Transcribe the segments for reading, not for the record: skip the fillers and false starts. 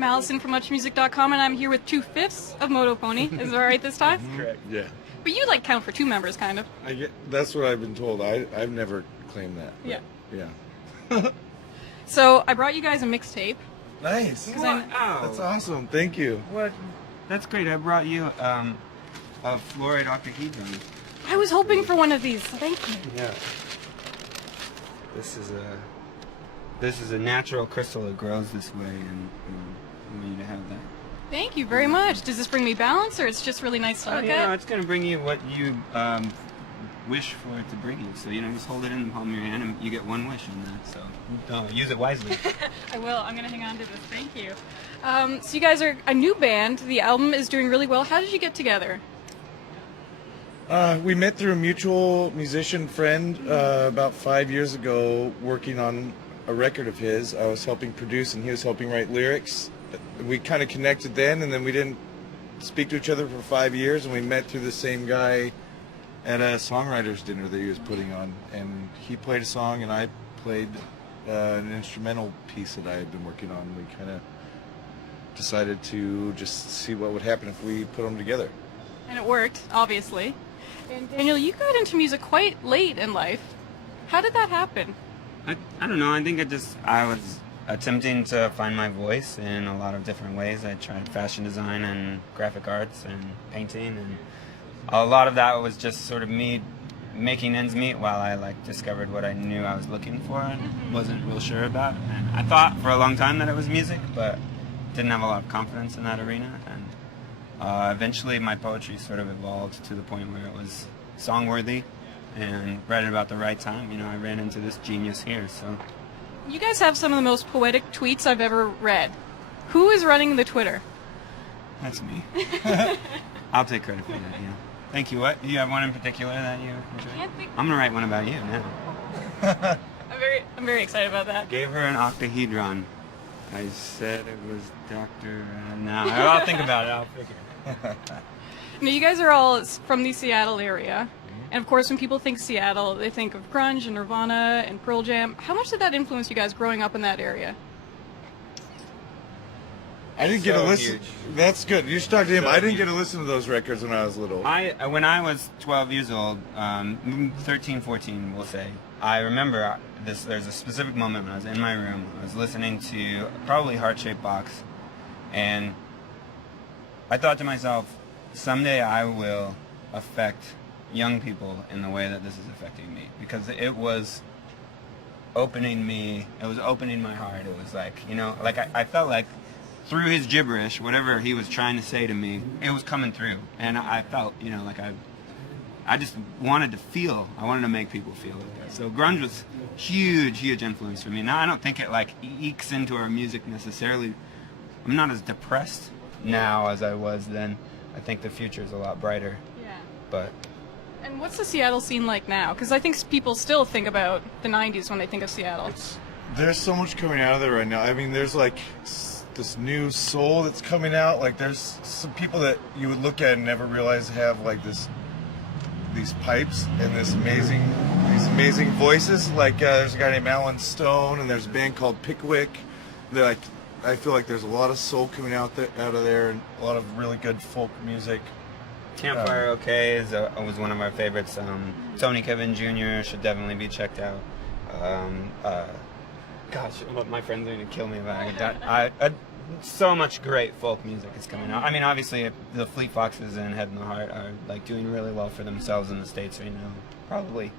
Malison from MuchMusic.com, and I'm here with 2/5 of Motopony. Is that right this time? Correct. Yeah. But you like count for 2 members, kind of. That's what I've been told. I've never claimed that. Yeah. Yeah. So I brought you guys a mixtape. Nice. Wow. That's awesome. Thank you. What? That's great. I brought you a fluoride octahedron. I was hoping for one of these. So thank you. Yeah. This is a natural crystal that grows this way, and I want you to have that. Thank you very much. Does this bring me balance, or it's just really nice to look at? It's going to bring you what you wish for it to bring you. So, just hold it in the palm of your hand and you get one wish on that. So, use it wisely. I will. I'm going to hang on to this. Thank you. So you guys are a new band. The album is doing really well. How did you get together? We met through a mutual musician friend about 5 years ago, working on a record of his. I was helping produce and he was helping write lyrics. We kind of connected then, and then we didn't speak to each other for 5 years, and we met through the same guy at a songwriters dinner that he was putting on, and he played a song and I played an instrumental piece that I had been working on. We kind of decided to just see what would happen if we put them together. And it worked, obviously. And Daniel, you got into music quite late in life. How did that happen? I don't know. I think I was attempting to find my voice in a lot of different ways. I tried fashion design and graphic arts and painting, and a lot of that was just sort of me making ends meet while I discovered what I knew I was looking for and wasn't real sure about. And I thought for a long time that it was music, but didn't have a lot of confidence in that arena. And eventually my poetry sort of evolved to the point where it was songworthy and right about the right time. I ran into this genius here. So You guys have some of the most poetic tweets I've ever read. Who is running the Twitter? That's me. I'll take credit for that, yeah. Thank you. What? Do you have one in particular that you enjoy? I'm going to write one about you now. I'm very excited about that. Gave her an octahedron. I said it was Dr. No, I'll think about it. I'll figure it. Now, you guys are all from the Seattle area. And of course, when people think Seattle, they think of grunge and Nirvana and Pearl Jam. How much did that influence you guys growing up in that area? I didn't get to listen. Huge. That's good. You should talk to him. I didn't get to listen to those records when I was little. When I was 12 years old, 13, 14, we'll say, I remember there's a specific moment when I was in my room. I was listening to probably Heart-Shaped Box, and I thought to myself, someday I will affect young people in the way that this is affecting me, because it was opening my heart. It was like, I felt like through his gibberish, whatever he was trying to say to me, it was coming through. And I felt, I just wanted to make people feel like that. So grunge was huge influence for me. Now I don't think it ekes into our music necessarily. I'm not as depressed now as I was then. I think the future is a lot brighter. Yeah. But And what's the Seattle scene like now? Because I think people still think about the 90s when they think of Seattle. There's so much coming out of there right now. I mean, there's this new soul that's coming out. There's some people that you would look at and never realize have these pipes and these amazing voices. There's a guy named Alan Stone, and there's a band called Pickwick. I feel like there's a lot of soul coming out of there, and a lot of really good folk music. Campfire OK was one of our favorites. Tony Kevin Jr. should definitely be checked out. Gosh, my friends are going to kill me about it. So much great folk music is coming out. I mean, obviously, the Fleet Foxes and Head and the Heart are doing really well for themselves in the States right now, probably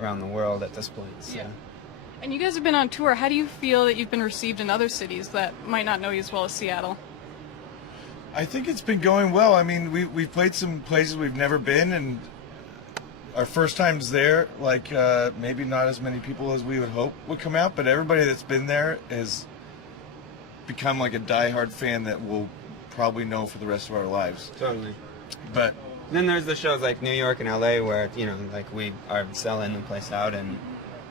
around the world at this point. So. Yeah. And you guys have been on tour. How do you feel that you've been received in other cities that might not know you as well as Seattle? I think it's been going well. I mean, we've played some places we've never been, and our first times there, maybe not as many people as we would hope would come out, but everybody that's been there has become a diehard fan that we'll probably know for the rest of our lives. Totally. But then there's the shows like New York and LA where, we are selling the place out, and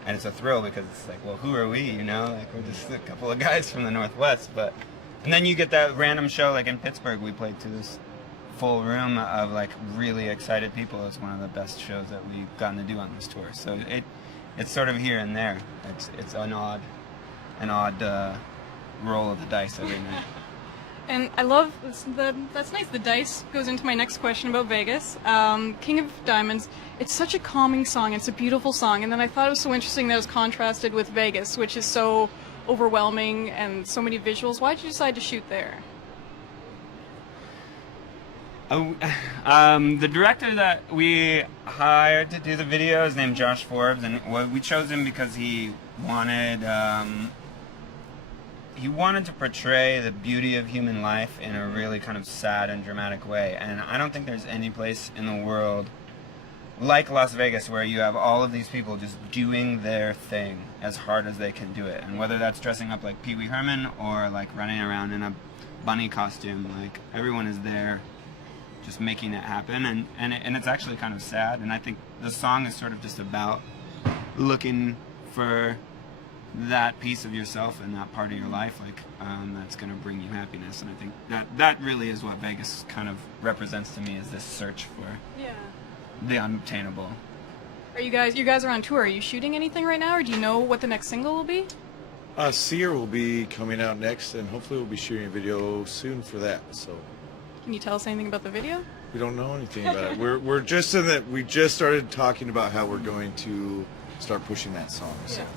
it's a thrill because it's well, who are we, we're just a couple of guys from the Northwest, and then you get that random show in Pittsburgh. We played to this full room of really excited people. It's one of the best shows that we've gotten to do on this tour. So it's sort of here and there. It's an odd roll of the dice every night. And I love this, that's nice. The dice goes into my next question about Vegas. King of Diamonds. It's such a calming song. It's a beautiful song. And then I thought it was so interesting that it was contrasted with Vegas, which is so overwhelming and so many visuals. Why did you decide to shoot there? The director that we hired to do the video is named Josh Forbes, and we chose him because he wanted to portray the beauty of human life in a really kind of sad and dramatic way. And I don't think there's any place in the world like Las Vegas where you have all of these people just doing their thing as hard as they can do it. And whether that's dressing up like Pee Wee Herman or like running around in a bunny costume, like everyone is there just making it happen. And it's actually kind of sad. And I think the song is sort of just about looking for that piece of yourself and that part of your life, like that's going to bring you happiness. And I think that really is what Vegas kind of represents to me, is this search for the unobtainable. Are you guys are on tour. Are you shooting anything right now, or do you know what the next single will be? Seer will be coming out next, and hopefully we'll be shooting a video soon for that. So Can you tell us anything about the video? we don't know anything about it. We're just in that. We just started talking about how we're going to start pushing that song. So. Yeah.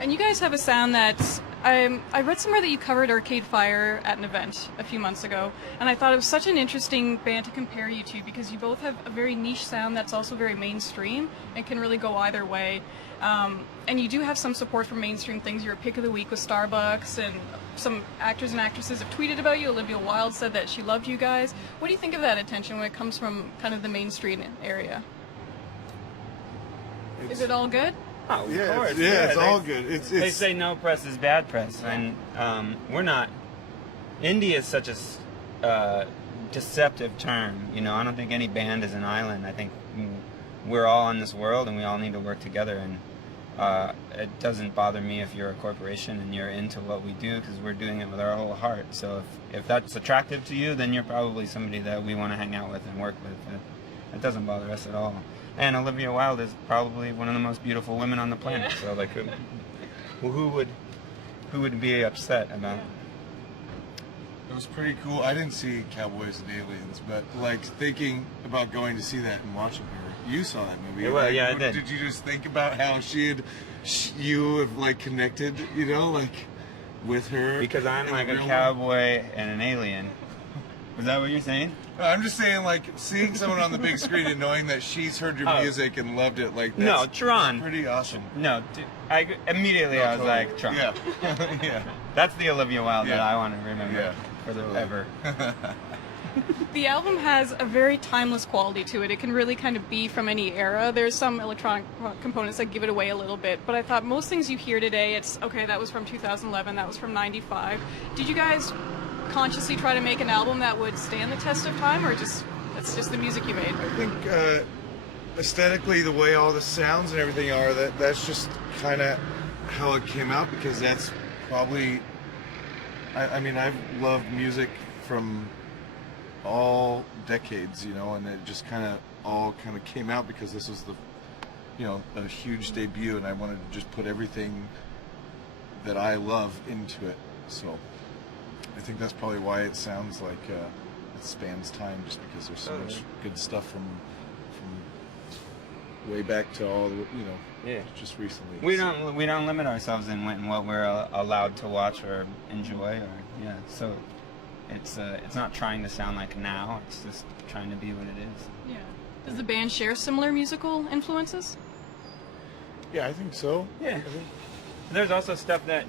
And you guys have a sound that's... I read somewhere that you covered Arcade Fire at an event a few months ago, and I thought it was such an interesting band to compare you to, because you both have a very niche sound that's also very mainstream and can really go either way. And you do have some support from mainstream things. You're a pick of the week with Starbucks, and some actors and actresses have tweeted about you. Olivia Wilde said that she loved you guys. What do you think of that attention when it comes from kind of the mainstream area? Is it all good? Oh, of Yeah, course. it's all good. They say no press is bad press, and we're not. Indie is such a deceptive term. You know, I don't think any band is an island. I think we're all in this world, and we all need to work together. And it doesn't bother me if you're a corporation and you're into what we do, because we're doing it with our whole heart. So if that's attractive to you, then you're probably somebody that we want to hang out with and work with. It doesn't bother us at all. And Olivia Wilde is probably one of the most beautiful women on the planet. So like, well, who would be upset about? It was pretty cool. I didn't see Cowboys and Aliens, but like thinking about going to see that and watching her. You saw that movie. Yeah, well, like, yeah, I did. Did you just think about how you have like connected, you know, like with her? Because I'm in like the a real cowboy and an alien. Was that what you're saying? I'm just saying, like, seeing someone on the big screen and knowing that she's heard your music and loved it, like, No, that's Tron. pretty awesome. No, immediately I was totally. like, Tron. Yeah. Yeah. That's the Olivia Wilde that Yeah. I want to remember Yeah. forever. The album has a very timeless quality to it. It can really kind of be from any era. There's some electronic components that give it away a little bit, but I thought most things you hear today, it's, okay, that was from 2011, that was from 95. Did you guys consciously try to make an album that would stand the test of time, or that's just the music you made? I think aesthetically, the way all the sounds and everything are, that's just kind of how it came out, because that's probably, I mean, I've loved music from all decades, you know, and it just kind of all came out because this was a huge debut, and I wanted to just put everything that I love into it. So I think that's probably why it sounds like it spans time, just because there's so much good stuff from way back to all just recently. We don't limit ourselves in what we're allowed to watch or enjoy, so it's not trying to sound like now, it's just trying to be what it is. Yeah. Does the band share similar musical influences? Yeah, I think so. Yeah. There's also stuff that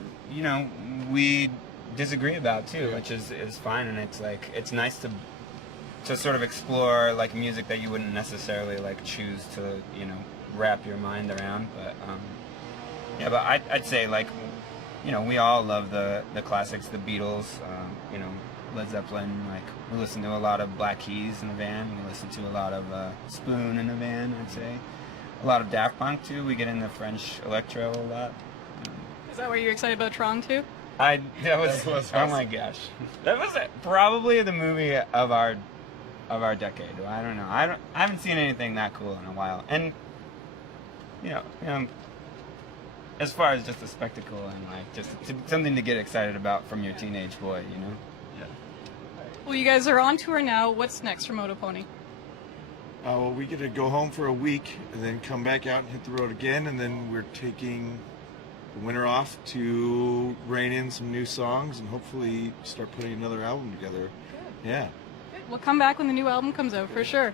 we disagree about too, which is fine, and it's like, it's nice to sort of explore like music that you wouldn't necessarily like choose to wrap your mind around, but but I'd say, like, we all love the classics, the Beatles, Led Zeppelin. Like, we listen to a lot of Black Keys in the van. We listen to a lot of Spoon in the van, I'd say. A lot of Daft Punk too. We get into French electro a lot. Is that why you're excited about Tron too? That was That was oh awesome. my gosh, that was probably the movie of our decade. I don't know. I haven't seen anything that cool in a while, and as far as just a spectacle and like just something to get excited about from your teenage boy, Yeah. Well, you guys are on tour now. What's next for Motopony? Well, we get to go home for a week and then come back out and hit the road again, and then we're taking the winter off to rein in some new songs and hopefully start putting another album together. Yeah. Good. We'll come back when the new album comes out for sure.